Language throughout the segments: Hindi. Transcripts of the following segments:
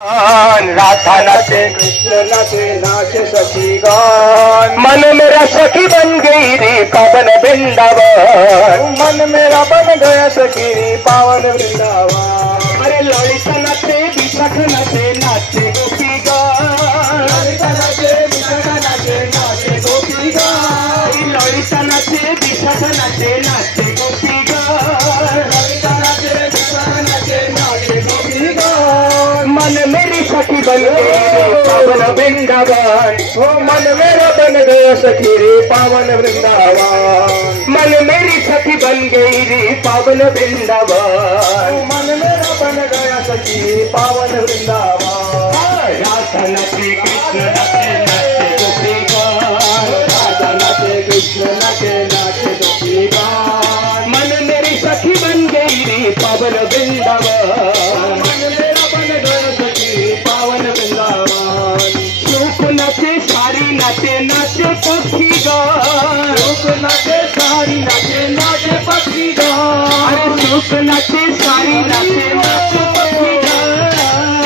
राधा नाचे कृष्ण नाचे नाचे सखी गान। मन मेरा सखी बन गई रे पावन वृंदावन। मन मेरा बन गया सखी रे पावन वृंदावन। अरे ललिता नाचे विशाख नाचे नाचे गोपी गान। ललिता नाचे विशाखा नाचे नाचे गोपी गान। ललिता नाचे विशाख नाचे नाचे गोपी गान। ललिता नाचे विशाखा नाचे नाचे गोपी गान। मन मेरी सखी बन गई रे पावन वृंदावन। हो मन मेरा बन गया सखी रे पावन वृंदावन। मन मेरी सखी बन गई रे पावन वृंदावन। मन मेरा बन गया सखी रे पावन वृंदावन। राधा नाचे कृष्ण नाचे नाचे गोपी गान। राधा नाचे कृष्ण नाचे नाचे गोपी गान। मन मेरी सखी बन गई रे पावन वृंदावन। मन मेरा बन गया सखी रे पावन वृंदावन। सुख नाचे सारी नाचे नाचे पक्षी गान। लोक नाचे सारी नाचे नाचे पक्षी गान। अरे सुख नाचे सारी नाचे नाचे पक्षी गान।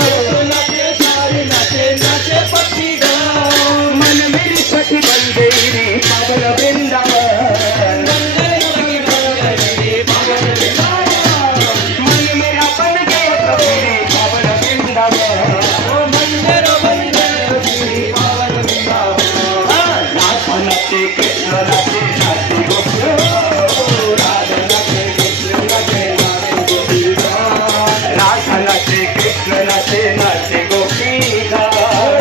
लोक नाचे सारी नाचे नाचे पक्षी गान। मन मेरी सखी बन गई रे पावन वृंदावन। मन मेरा बन गया सखी रे पावन वृंदावन। राधा नाचे कृष्ण नाचे नाचे गोपी राधा नाचे कृष्ण नाचे नाचे गोपी गान। राधा नाचे कृष्ण नाचे नाचे गोपी गान।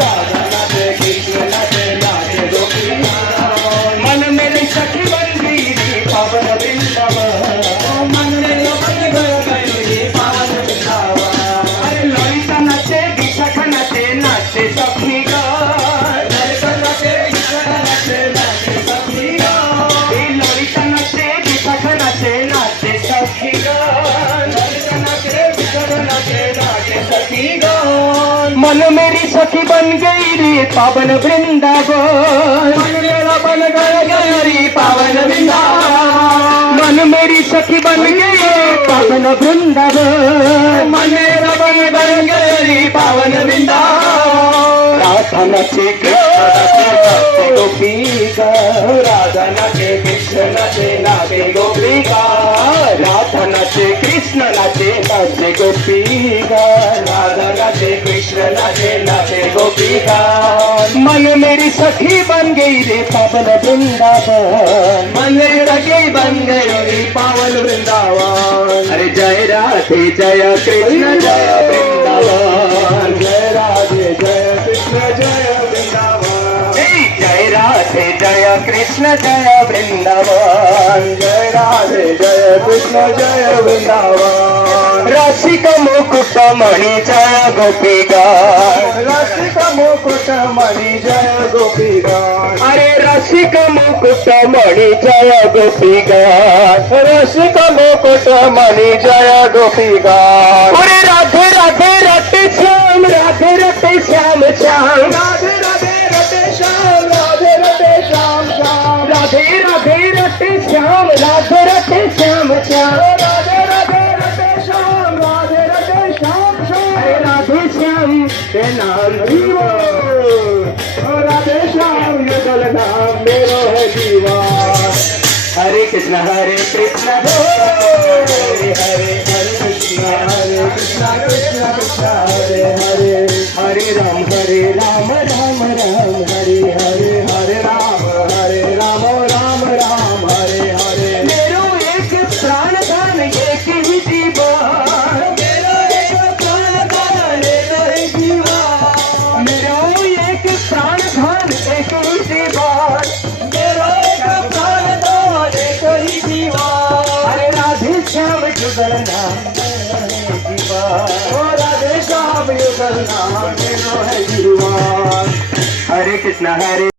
राधा नाचे कृष्ण नाचे नाचे गोपी गान। मन मेरी सखी बन गई रे पावन वृंदावन। मन मेरा बन गया सखी रे पावन वृंदावन। अरे ललिता नाचे विशाख नाचे नाचे सखी गान। ललिता नाचे विशाखा नाचे नाचे सखी गान। ललिता नाचे विशाख नाचे नाचे सखी गान। ललिता नाचे विशाखा नाचे नाचे सखी गान। मन मेरी सखी बन गई रे पावन वृंदावन। मन मेरा बन गया रे पावन वृंदावन। मन मेरी सखी बन गई रे पावन वृंदावन। मन मेरा बन गया रे पावन वृंदावन। राधा नाचे कृष्ण नाचे नाचे गोपी गान। राधा नाचे कृष्ण नाचे नाचे गोपी गान। राधा नाचे कृष्ण नाचे नाचे गोपी गान। राधा नाचे कृष्ण नाचे नाचे गोपी गान। मन मेरी सखी बन गई रे पावन वृंदावन। मन मेरा सखी बन गई रे पावन वृंदावन। अरे जय राधे जय कृष्ण जय वृंदावन। जय राधे जय कृष्ण जय वृंदावन। जय राधे जय कृष्ण जय वृंदावन। जय राधे जय कृष्ण जय वृंदावन। रसिक मुकुट मणि जय गोपी गान। रसिक मुकुट मणि जय गोपी गान। अरे रसिक मुकुट मणि जय गोपी गान। रसिक मुकुट मणि जय गोपी गान। अरे राधे राधे रटे श्याम राधे रटे श्याम श्याम। राधे राधे रटे श्याम राधे रटे श्याम श्याम। राधे राधे रटे श्याम राधे रटे श्याम श्याम। राधे राधे रटे श्याम राधे रटे श्याम श्याम। अरे राधे श्याम के नाम जीवो राधे श्याम युगल नाम मेरो है जीवा। हरे कृष्ण हरे हरे हरे कृष्ण कृष्ण कृष्ण हरे हरे। हरे राम राम राम हरे हरे हरे राम राम राम हरे हरे। मेरो एक प्राण दान एक ही जीवन। मेरो एक प्राण दान एक ही जीवन। मेरो एक प्राण दान एक ही जीवन। मेरो एक प्राण दान एक ही जीवन। हरे राधे श्याम जुगल नाम जीवन। ओ राधे श्याम युगल नाम मेरो है जीवन। हरे कृष्ण हरे